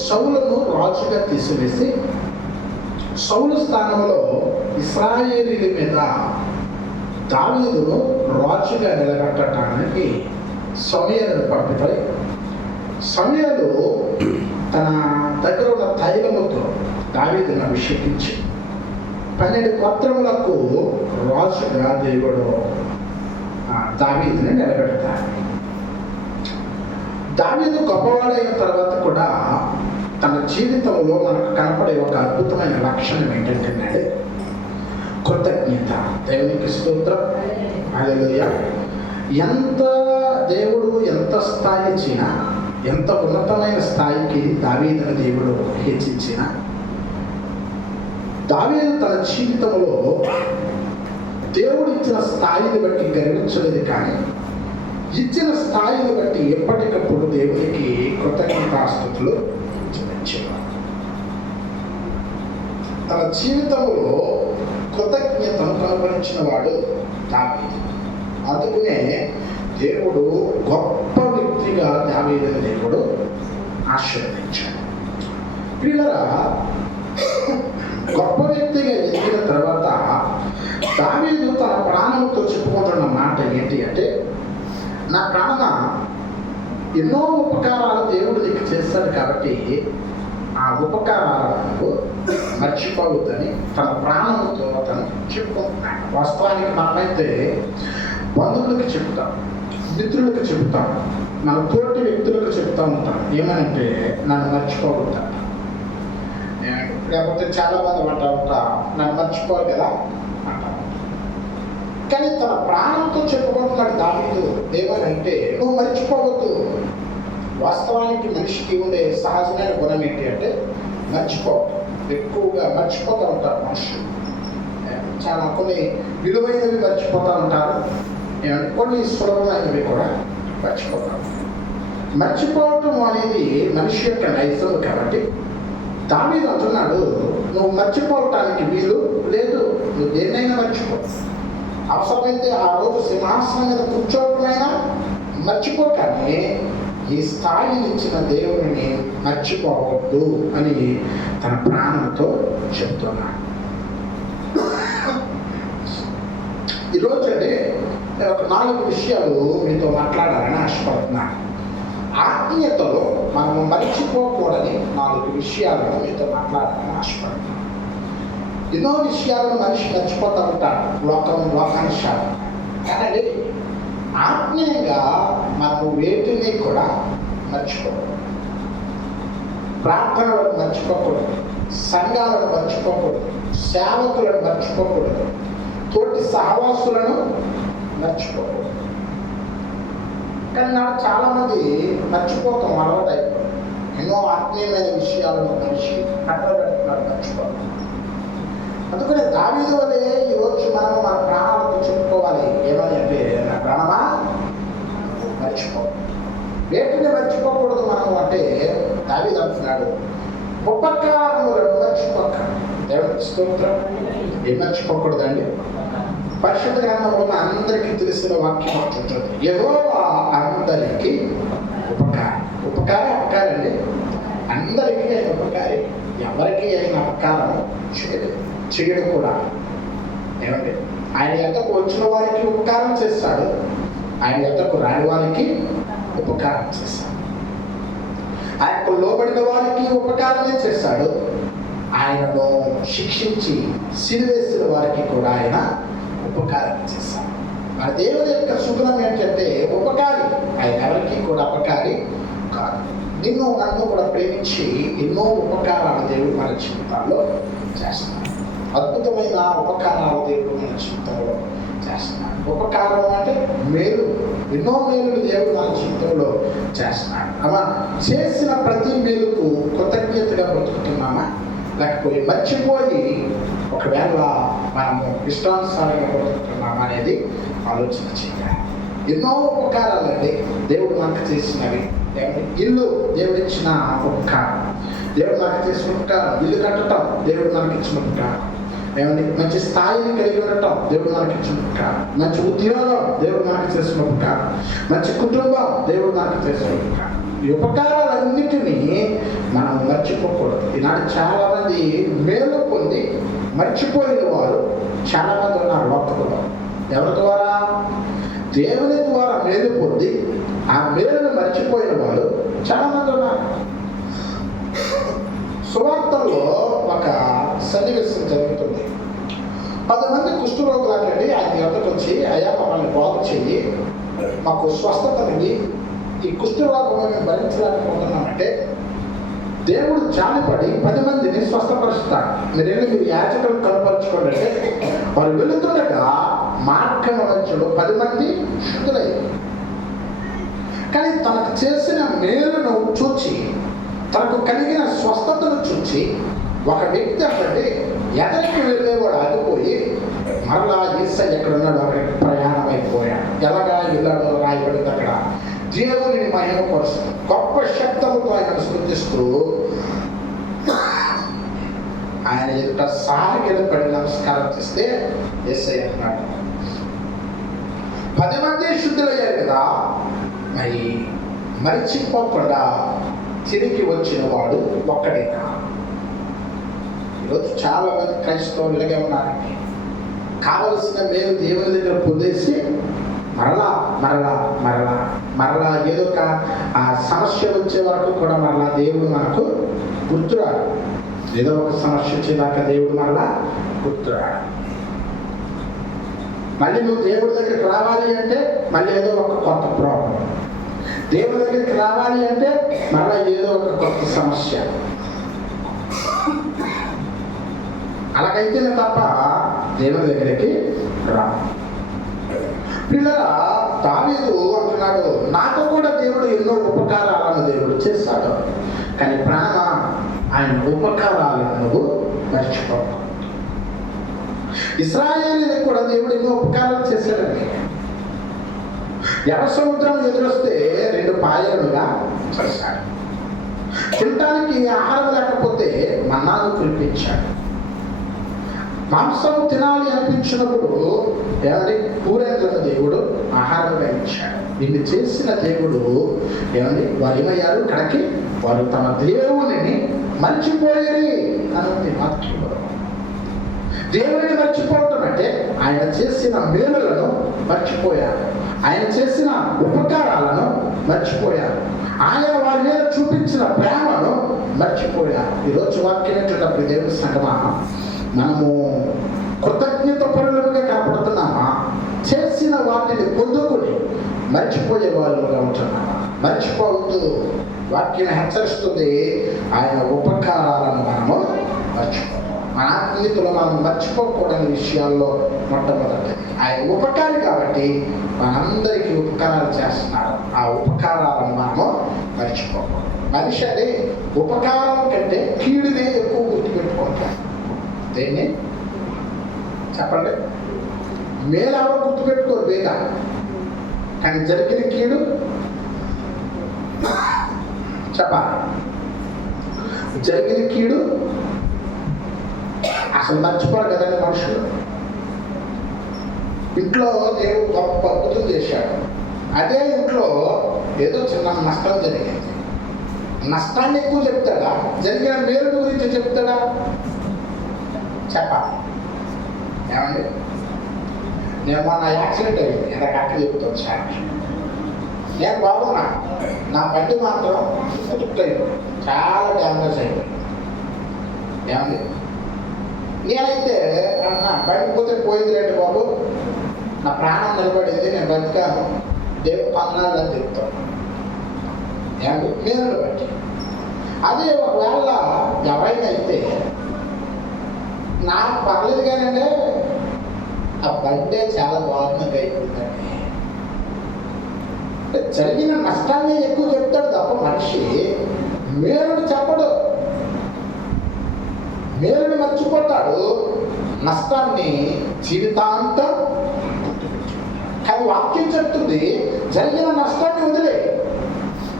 సౌలును రాజుగా తీసివేసి సౌలు స్థానంలో ఇశ్రాయేలీయుల మీద దావీదును రాజుగా నిలబెట్టడానికి సమూయేలును పంపితే సమూయేలు తన దగ్గర ఉన్న తైలముతో దావీదును అభిషేకించి 12 గోత్రములకు రాజుగా దేవుడు దావీదుని నిలబెడతారు. దావీదు గొప్పవాడైన తర్వాత కూడా తన జీవితంలో మనకు కనపడే ఒక అద్భుతమైన లక్షణం ఏంటంటే కృతజ్ఞత. దేవునికి స్తోత్రం, హల్లెలూయా. దేవుడు ఎంత స్థాయి ఇచ్చినా, ఎంత ఉన్నతమైన స్థాయికి దావీదుని దేవుడు హెచ్చించినా, దావీదు తన జీవితంలో దేవుడు ఇచ్చిన స్థాయిని బట్టి గర్వించలేదు, కానీ ఇచ్చిన స్థాయిని బట్టి ఎప్పటికప్పుడు దేవునికి కృతజ్ఞతాస్తుతులు చెల్లించేవాడు. తన జీవితంలో కృతజ్ఞతను కనుగొనించిన వాడు దావీదు. అందుకనే దేవుడు గొప్ప వ్యక్తిగా దావీదుని దేవుడు ఆశీర్వదించాడు. పిల్లరా, గొప్ప వ్యక్తిగా ఎదిగిన తర్వాత దావీదు తన ప్రాణంతో చెప్పుకుంటున్న మాట ఏంటి అంటే, నా ప్రాణ ఎన్నో ఉపకారాలు దేవుడు నీకు చేస్తాడు కాబట్టి ఆ ఉపకారాలను మర్చిపోవద్దని తన ప్రాణంతో అతను చెప్పుకుంటున్నాడు. వాస్తవానికి మనమైతే బంధువులకు చెప్తాం, మిత్రులకు చెప్తాం, మన తోటి వ్యక్తులకు చెప్తా ఉంటాం, ఏమనంటే నన్ను మర్చిపోవద్దా, లేకపోతే చాలా మంది అంటా ఉంటా నన్ను మర్చిపోరు కదా అంటారు. కానీ తన ప్రాణంతో చెప్పుకుంటున్నాడు దావీదు ఏమనంటే నువ్వు మర్చిపోవద్దు. వాస్తవానికి మనిషికి ఉండే సహజమైన గుణం ఏంటి అంటే మర్చిపోవద్దు. ఎక్కువగా మర్చిపోతూ ఉంటారు మనుషులు. చాలా కొన్ని విలువైనవి మర్చిపోతూ ఉంటారు, కొన్ని సులభమైనవి కూడా మర్చిపోతారు. మర్చిపోవటం అనేది మనిషి యొక్క నైజం కాబట్టి దావీదు అంటున్నాడు, నువ్వు మర్చిపోవటానికి వీలు లేదు, నువ్వు దేన్నైనా మర్చిపో. అవసరమైతే ఆ రోజు సింహాసనం మీద కూర్చోవటమైనా మర్చిపో, కానీ ఈ స్థాయిని ఇచ్చిన దేవుడిని మర్చిపోవద్దు అని తన ప్రాణంతో చెప్తున్నాడు. ఈరోజు అంటే నేను ఒక 4 విషయాలు మీతో మాట్లాడాలని ఆశపడుతున్నాను. ఆత్మీయతలో మనము మర్చిపోకూడని 4 విషయాలను మీతో మాట్లాడాలని ఆశపడుతున్నాను. ఎన్నో విషయాలను మనిషి మర్చిపోతూ ఉంటాడు, లోకానుసారం. కానీ ఆత్మీయంగా మనము వేటిని కూడా మర్చిపోకూడదు. ప్రార్థనలను మర్చిపోకూడదు, సంఘాలను మర్చిపోకూడదు, సేవకులను మర్చిపోకూడదు, తోటి సహవాసులను మర్చిపోకూడదు. కానీ నాకు చాలామంది మర్చిపోతాం అలవాటు అయిపోయింది. ఎన్నో ఆత్మీయమైన విషయాలను మనిషి కట్టబెడుతున్నాడు, మర్చిపోతాం. అందుకనే దావీదు వలె ఈరోజు మనం మన ప్రాణాలతో చెప్పుకోవాలి. ఏమని అంటే, నా ప్రాణమా మర్చిపో. వేటిని మర్చిపోకూడదు మనం అంటే దావీదు అంటున్నాడు, ఉపకారములను మర్చిపోక. దేవునికి స్తోత్రం. ఏం మర్చిపోకూడదండి? పరిశుద్ధ గ్రంథంలో అందరికీ తెలిసిన వాక్యం ఉంటుంది, యెహోవా అందరికీ ఉపకారం. ఉపకారండి, అందరికీ ఆయన ఉపకారి. ఎవరికి ఆయన ఉపకారం చేయడం కూడా. ఏమండి, ఆయన ఎంతకు వచ్చిన వారికి ఉపకారం చేస్తాడు, ఆయన ఎంతకు రాని వారికి ఉపకారం చేస్తాడు. ఆయనకు లోబడిన వారికి ఉపకారమే చేస్తాడు. ఆయనను శిక్షించి సిలువేసిన వారికి కూడా ఆయన ఉపకారం చేస్తాడు. మన దేవుని యొక్క సుగుణం ఏంటంటే ఉపకారి. ఆయన ఎవరికి కూడా అపకారి కాదు. నిన్ను నన్ను కూడా ప్రేమించి ఎన్నో ఉపకారాలు దేవుడు మన జీవితాల్లో చేస్తున్నాడు. అద్భుతమైన ఉపకారాలు దేవుడు మన జీవితంలో చేస్తున్నాడు. ఉపకారం అంటే మేలు, ఎన్నో మేలు దేవుడు మన జీవితంలో చేస్తున్నాడు. అలా చేసిన ప్రతి మేలుకు కృతజ్ఞతగా బ్రతుకుతున్నామా, లేకపోతే మర్చిపోయి ఒకవేళ మనము ఇష్టానుసారంగా బ్రతుకుతున్నామా అనేది ఆలోచన చేయాలి. ఎన్నో ఉపకారాలండి దేవుడు మనకు చేసినవి. ఇల్లు దేవుడు ఇచ్చిన ఉపకారం, దేవుడు మనకు చేసిన ఉపకారం. ఇల్లు కట్టడం దేవుడు మనకి ఇచ్చిన ఉపకారం. ఏమండి, మంచి స్థాయిని కలిగి ఉండటం దేవుడు మనకి ఇచ్చిన ఉపకారం. మంచి ఉద్యోగం దేవుడు మనకి చేసిన ఉపకారం. మంచి కుటుంబం దేవుడు మనకి చేసిన ఉపకారం. ఈ ఉపకారాలన్నిటినీ మనం మర్చిపోకూడదు. ఈనాడు చాలా మంది మేలు పొంది మర్చిపోయిన వారు చాలా మంది ఉన్నారు లోకంలో. ఎవరి ద్వారా? దేవుని ద్వారా మేలు పొంది ఆ మేలును మర్చిపోయిన వారు చాలా మంది ఉన్నారు. సువార్తల్లో ఒక సన్నివేశం జరుగుతుంది. 10 మంది కుష్ఠరోగులండి ఆయన ఎదుటికి వచ్చి, అయ్యా మమ్మల్ని బాగు చెయ్యి, మాకు స్వస్థతని, ఈ కుష్ఠరోగం మేము భరించలేకపోతున్నామంటే దేవుడు జాలిపడి 10 మందిని స్వస్థపరుస్తాడు. మీరు యాజకులు కనపరుచుకోండి అంటే వారు వెళుతుండగా మార్గం మధ్యలో 10 మంది శుద్ధులయ్యారు. కానీ తనకు చేసిన మేలును చూచి, తనకు కలిగిన స్వస్థతను చూచి ఒక వ్యక్తి అంటే ఎదరికి వెళ్ళేవాడు ఆగిపోయి మరలా యేసయ్య ఎక్కడున్నాడు అక్కడికి ప్రయాణం అయిపోయాడు. ఎలాగా వెళ్ళాడో రాయబడింది అక్కడ. దేవుని మహిమపరుస్తూ గొప్ప శబ్దముతో ఆయనను స్మృతిస్తూ ఆయన ఎదుట సాగిలి పడి నమస్కారం చేస్తే యేసయ్య అన్నాడు, 10 మంది శుద్ధులయ్యారు కదా, మరి మరిచిపోకుండా తిరిగి వచ్చిన వాడు ఒక్కడేనా? ఈరోజు చాలా మంది క్రైస్తవులు ఇలాగే ఉన్నారండి. కావలసిన మేలు దేవుని దగ్గర పొందేసి మరలా మరలా మరలా మరలా ఏదో ఒక ఆ సమస్య వచ్చే వరకు కూడా మరలా దేవుడు మనకు గుర్తురాడు. ఏదో ఒక సమస్య వచ్చేదాకా దేవుడు మరలా గుర్తురాడు. మళ్ళీ నువ్వు దేవుడి దగ్గరికి రావాలి అంటే మళ్ళీ ఏదో ఒక కొత్త ప్రాబ్లం. దేవుడి దగ్గరికి రావాలి అంటే మరలా ఏదో ఒక కొత్త సమస్య. అలాగైతేనే తప్ప దేవుడి దగ్గరికి రా. పిల్లల దావీదు అంటున్నాడు, నాకు కూడా దేవుడు ఎన్నో ఉపకారాలను దేవుడు చేస్తాడు, కానీ ప్రాణమా ఆయన ఉపకారాలను నువ్వు మర్చిపోతావు. ఇశ్రాయేలీయులకు కూడా దేవుడు ఎన్నో ఉపకారాలు చేశాడండి. ఎర్ర సముద్రం ఎదురొస్తే 2 పాయలుగా చేశాడు. తినడానికి ఆహారం లేకపోతే మన్నాను కురిపించాడు. మాంసం తినాలి అనిపించినప్పుడు ఏమని కూరగాయలను దేవుడు ఆహారంగా ఇచ్చాడు. దీన్ని చేసిన దేవుడు ఏమని వారు ఏమయ్యారు? కడకి వారు తమ దేవుని మర్చిపోయారు అన్నది వాక్యంలో. దేవుడిని మర్చిపోవటం అంటే ఆయన చేసిన మేలులను మర్చిపోయారు, ఆయన చేసిన ఉపకారాలను మర్చిపోయారు, ఆయన వారి మీద చూపించిన ప్రేమను మర్చిపోయారు. ఈరోజు వాక్యం ఏంటంటే దేవుని సంగమా, మనము కృతజ్ఞత పరులుగా కనపడుతున్నామా? చేసిన వాటిని పొందుకుని మర్చిపోయే వాళ్ళుగా ఉంటున్నామా? మర్చిపోవద్దు. వాక్యం హెచ్చరిస్తుంది, ఆయన ఉపకారాలను మనము మర్చిపోతాం. మన ఆత్మీయతలో మనం మర్చిపోకూడని విషయాల్లో మొట్టమొదటి ఆయన ఉపకారి కాబట్టి మనందరికీ ఉపకారాలు చేస్తున్నాడు. ఆ ఉపకారాలను మనము మర్చిపోకూడదు. మనిషి అది ఉపకారం కంటే కీడునే ఎక్కువ గుర్తుపెట్టుకుంటాడు. దేన్ని చెప్పండి? మేలు ఎవరు గుర్తుపెట్టుకోరు బేగా, కానీ జరిగిన కీడు చెప్పాలి. జరిగిన కీడు అసలు మర్చిపోరు కదండి మనుషులు. ఇంట్లో దేవుడు గొప్ప అద్భుతం చేశాడు, అదే ఇంట్లో ఏదో చిన్న నష్టం జరిగింది. నష్టాన్ని ఎక్కువ చెప్తాడా, జరిగిన మేలు గురించి చెప్తాడా? చెప్పాలి. ఏమండి, నేను మొన్న యాక్సిడెంట్ అయింది, నాకు అక్కడ చెప్తాను సార్. నేను బాగున్నా, నా బండి మాత్రం అయింది, చాలా డ్యామేజ్ అయిపోయింది. ఏమండి, నేనైతే అన్నా బండి పోతే పోయింది రేంటి బాబు, నా ప్రాణం నిలబడింది, నేను బతికాను, దేవుడు పన్నాళ్ళు అని చెప్తాను. ఏమండి, మేలు బట్టి. అదే ఒకవేళ ఎవరైనా అయితే నాకు పర్లేదు కానండి, ఆ బండే చాలా దారుణంగా అయిపోయిందండి. జరిగిన నష్టాన్ని ఎక్కువ చెప్తాడు తప్ప మనిషి మేలుని చెప్పడు. మేలుని మర్చిపోతాడు, నష్టాన్ని జీవితాంతం. కానీ వాక్యం చెప్తుంది జరిగిన నష్టాన్ని వదిలే,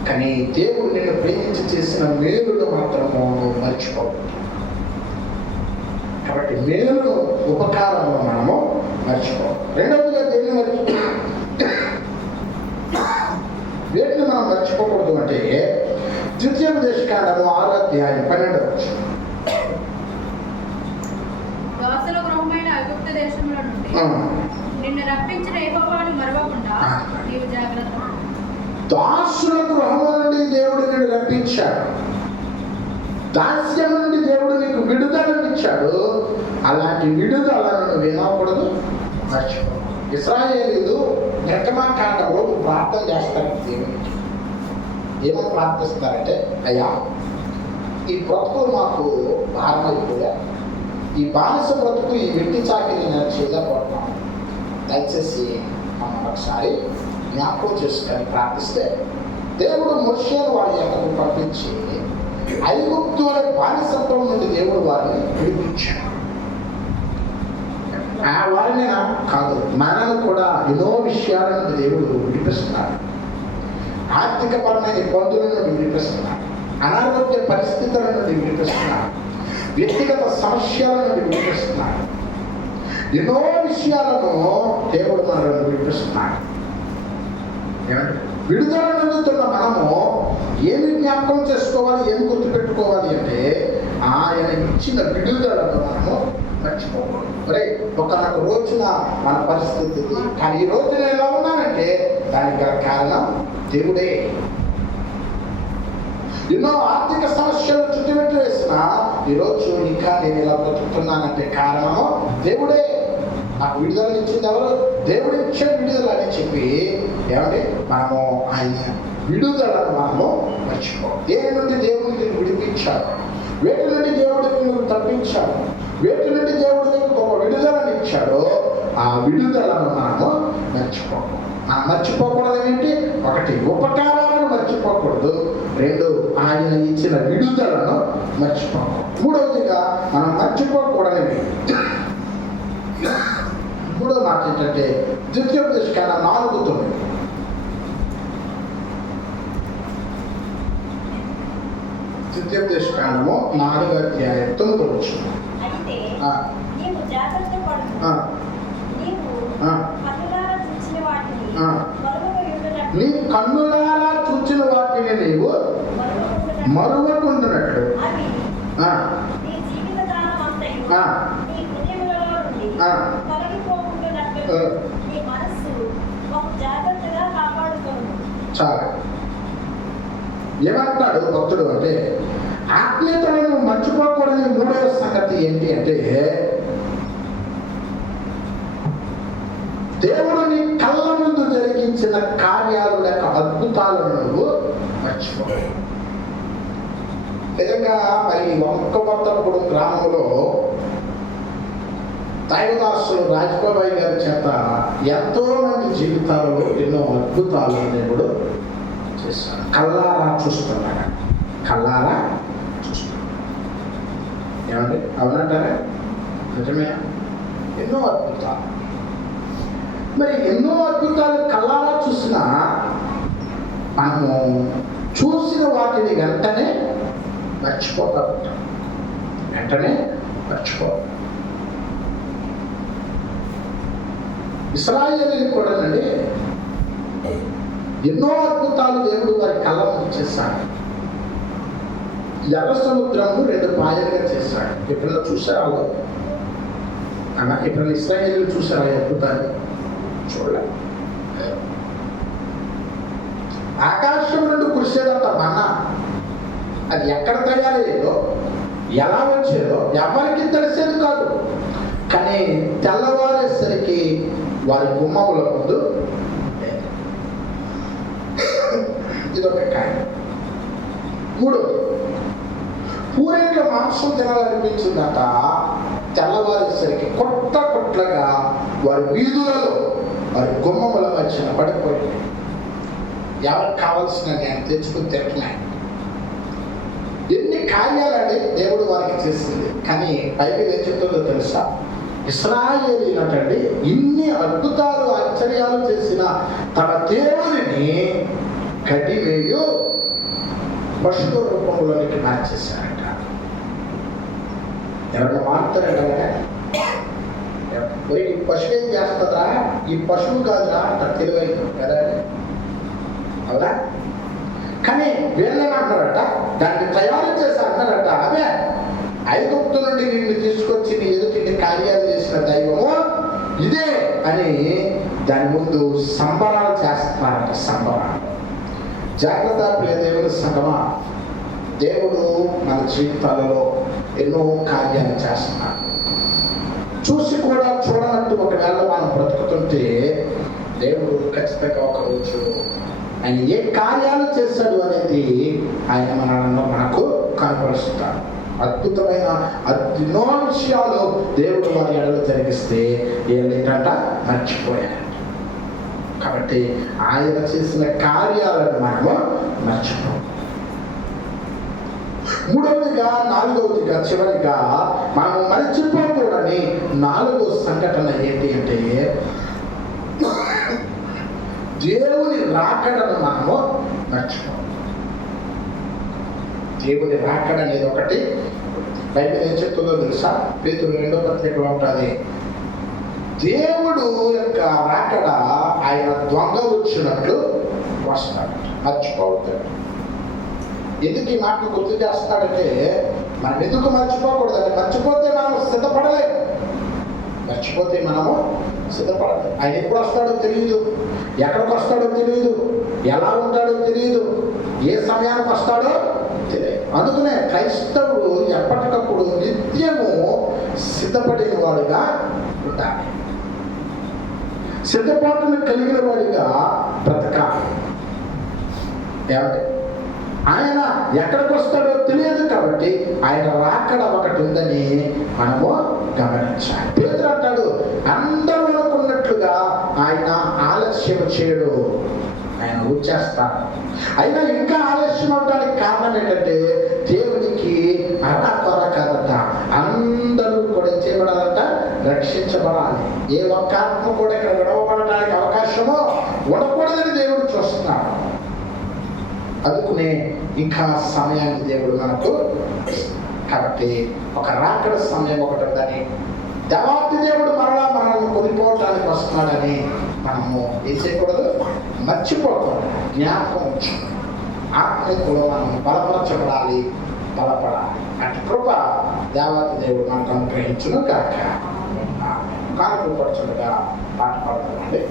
కానీ దేవుడు నిన్ను ప్రేమించి చేసిన మేలును మాత్రము మర్చిపోవు. కాబట్టి మేలును ఉపకారంలో మనము మర్చిపోవాలి. రెండవదిగా దేన్ని వేటిని మనం మర్చిపోకూడదు అంటే ద్వితీయోపదేశకాండము 6వ అధ్యాయం 12వ వచనం. దాసుల గృహమైన ఐగుప్తు దేశముల నుండి నిన్ను రప్పించిన యెహోవాను మరవకుండా నీవు జాగ్రత్త. దాసుల గృహము నుండి దేవుడు నిన్ను రప్పించాడు. దాస్యం నుండి దేవుడు నీకు విడుదలనిచ్చాడు. అలాంటి విడుదలను వినకూడదు, మర్చిపో. ఇశ్రాయేలీయులు నిర్గమకాండంలో ప్రార్థన చేస్తారు దేవునికి. ఏమని ప్రార్థిస్తారంటే, అయ్యా ఈ బ్రతుకులు మాకు భారమైపోయా, ఈ బానిస బ్రతుకు, ఈ వెట్టి చాకిని నేను చేయలేకపోతున్నాను, దయచేసి మనం ఒకసారి జ్ఞాపకం చేసుకొని ప్రార్థిస్తే దేవుడు మోషేను వారి యొక్కకు పంపించి ఐగుప్తుల బానిసత్వం నుండి దేవుడు వారిని విడిపించాడు. ఆ వారిని కాదు, మనల్ని కూడా ఎన్నో విషయాల నుండి దేవుడు విడిపిస్తున్నాడు. ఆర్థిక పరమైన ఇబ్బందుల నుండి విడిపిస్తున్నాడు, అనారోగ్య పరిస్థితుల నుండి విడిపిస్తున్నాడు, వ్యక్తిగత సమస్యల నుండి విడిపిస్తున్నాడు. ఎన్నో విషయాలను దేవుడు మనల్ని విడిపిస్తున్నాడు. విడుదల నొందుతున్న మనము ఏమి జ్ఞాపకం చేసుకోవాలి, ఏమి గుర్తుపెట్టుకోవాలి అంటే, ఆయన ఇచ్చిన విడుదలను మనము మర్చిపోకూడదు. ఒరే ఒకనొక రోజున మన పరిస్థితి, కానీ ఈ రోజు నేను ఎలా ఉన్నానంటే దానికి గల కారణం దేవుడే. ఎన్నో ఆర్థిక సమస్యలు చుట్టుపెట్టి వేసిన ఈరోజు ఇంకా నేను ఇలా బ్రతుకుతున్నానంటే కారణము దేవుడే. నాకు విడుదల ఇచ్చింది ఎవరు? దేవుడు ఇచ్చే విడుదల అని చెప్పి ఏమంటే మనము ఆయన విడుదలను మనము మర్చిపో. దేని నుండి దేవుడికి విడిపించాడు, వేటి నుండి దేవుడికి నువ్వు తప్పించాడు, వేటి నుండి దేవుడికి ఒక విడుదలను ఇచ్చాడో ఆ విడుదలను మనము మర్చిపోకూడదు. మనం మర్చిపోకూడదు ఏంటి? ఒకటి, ఉపకారాలను మర్చిపోకూడదు. రెండు, ఆయన ఇచ్చిన విడుదలను మర్చిపోకూడదు. మూడవదిగా మనం మర్చిపోకూడదు. మూడో మాట ఏంటంటే ద్వితీయోపదేశకాండం 4:9. ద్వితీయోపదేశకాండము 4వ అధ్యాయం 9వ వచనం. నీవు కన్నులారా చూచిన వాటిని నీవు మరువకుండునట్లు చాలా ఏమంటాడు భక్తుడు అంటే, ఆత్మీయతలను మర్చిపోకూడని మూడవ సంగతి ఏంటి అంటే, దేవుడు నీ కళ్ళ ముందు జరిగించిన కార్యాలు లేక అద్భుతాలను నువ్వు మర్చిపోవాలి. నిజంగా మరి వంకవర్తనపురం గ్రామంలో దైవదాసులు రాజబాబాయి గారి చేత ఎంతో మంది జీవితాలలో ఎన్నో అద్భుతాలు దేవుడు చేశాడు. కళ్ళారా చూస్తున్నాడు, కళ్ళారా చూస్తున్నాడు. ఏమండి అవునంటారా? నిజమే, ఎన్నో అద్భుతాలు. మరి ఎన్నో అద్భుతాలు కళ్ళారా చూసినా మనము చూసిన వాటిని వెంటనే మర్చిపోతాం, వెంటనే మర్చిపోతాం. ఇశ్రాయేలీయులు కూడానండి ఎన్నో అద్భుతాలు దేవుడు వారి కళ్ళ ముందు చేశాడు. ఎర్ర సముద్రము 2 పాయలుగా చేశాడు. ఎప్పుడైనా చూసారా వాళ్ళు? అన్న ఎప్పుడైనా ఇశ్రాయేలీయులు చూసారా అద్భుతాలు? చూడలే. ఆకాశం నుండి కురిసేదంట మన్నా. అది ఎక్కడ తయారయ్యేదో, ఎలా వచ్చేదో ఎవరికి తెలిసేది కాదు. కానీ తెల్లవారేసరికి వారి గుమ్మముల ముందు ఇదొక కారణం. 3, పూరేళ్ళ మాంసం తినాలనిపించిందట. తెల్లవారేసరికి కొట్లగా వారి వీధులలో వారి గుమ్మముల మధ్యన పడిపోయింది. ఎవరికి కావాల్సిన నేను తెచ్చుకుని తింటున్నాను. ఎన్ని కార్యాలండి దేవుడు వారికి చేసింది. కానీ బైబిల్ ఏం చెప్తుందో తెలుసా? ఇశ్రాయేలీయులంటండి ఇన్ని అద్భుతాలు ఆశ్చర్యాలు చేసిన తమ దేవుడిని కడివేయు పశువు రూపంలోనికి మార్చేశారట. ఎవరైనా మారుతారంటే ఈ పశువు ఏం చేస్తుందా? ఈ పశువు కాదురా అంట తెలివైన కదా. అవునా? కానీ వీళ్ళేమంటారట, దాన్ని తయారు చేసి అంటారట, అదే ఐగుప్తు నుండి నిన్ను తీసుకొచ్చి నీ ఎదుటి కార్యాలు చేసిన దైవము ఇదే అని దాని ముందు సంబరాలు చేస్తున్నారట. సంబరాలు. జాగ్రత్త ప్రియ దేవుని సంగమా, దేవుడు మన జీవితాలలో ఎన్నో కార్యాలు చేస్తున్నాడు. చూసి కూడా చూడనట్టు ఒకవేళ మనం బ్రతుకుతుంటే దేవుడు ఖచ్చితంగా ఒకరోజు ఆయన ఏ కార్యాలు చేశాడు అనేది ఆయన మనకు కనపరుస్తాడు. అద్భుతమైన ఎన్నో విషయాలు దేవుడు వారి ఎడలో జరిగిస్తే ఏంటంట మర్చిపోయాడు. కాబట్టి ఆయన చేసిన కార్యాలను మనము మర్చిపోం. మూడవదిగా, నాలుగవదిగా, చివరిగా మనం మర్చిపోకూడని 4వ సంఘటన ఏంటి అంటే దేవుని రాకడను మనము మర్చిపోం. దేవుని రాకడ అనేది ఒకటి. బైబిల్ ఏం చెప్తుందో తెలుసా? పేతురు 2వ పత్రికలో ఉంటుంది. దేవుడు యొక్క రాకడ ఆయన దొంగ వచ్చినట్లు వస్తాడు, మర్చిపోతాడు. ఎందుకు ఈ మాటను గుర్తు చేస్తాడంటే మనం ఎందుకు మర్చిపోకూడదండి. మర్చిపోతే మనం సిద్ధపడలేము. మర్చిపోతే మనము సిద్ధపడలేము. ఆయన ఎప్పుడు వస్తాడో తెలియదు, ఎక్కడికి వస్తాడో తెలియదు, ఎలా ఉంటాడో తెలియదు, ఏ సమయానికి వస్తాడో తెలియదు. అందుకనే క్రైస్తవుడు ఎప్పటికప్పుడు నిత్యము సిద్ధపడిన వాడిగా ఉండాలి, సిద్ధపాటును కలిగిన వాడిగా బ్రతకాలి. ఏమంటే ఆయన ఎక్కడికి వస్తాడో తెలియదు కాబట్టి ఆయన రాకడ ఒకటి ఉందని మనము గమనించాలి. పేతురు అంటాడు, అందరూ అనుకున్నట్లుగా ఆయన ఆలస్యం చేయడు, ఆయన వచ్చేస్తాడు. అయినా ఇంకా ఆలస్యం అవడానికి కారణం ఏంటంటే దేవునికి అరాకొర కదట. అందరూ కూడా చేయబడాలంట, రక్షించబడాలి. ఏ ఒక్క ఆత్మ కూడా ఇక్కడ విడవబడడానికి అవకాశమో ఉండకూడదని దేవుడు చూస్తున్నాడు. అందుకునే ఇంకా సమయాన్ని దేవుడు మనకు. కాబట్టి ఒక రాకడ సమయం ఒకటి ఉందని, దేవాతి దేవుడు మరలా మనల్ని కొనిపోవటానికి వస్తున్నాడని మనము ఏం చేయకూడదు, మర్చిపోకూడదు, జ్ఞాపకం ఉంచుకోవాలి. ఆత్మీయతలో మనం బలపరచబడాలి, బలపడాలి. అటు కృప దేవాతి దేవుడు మనకు అనుగ్రహించును కాక. కానుకలు పరచుగా పాట పాడుతామండి.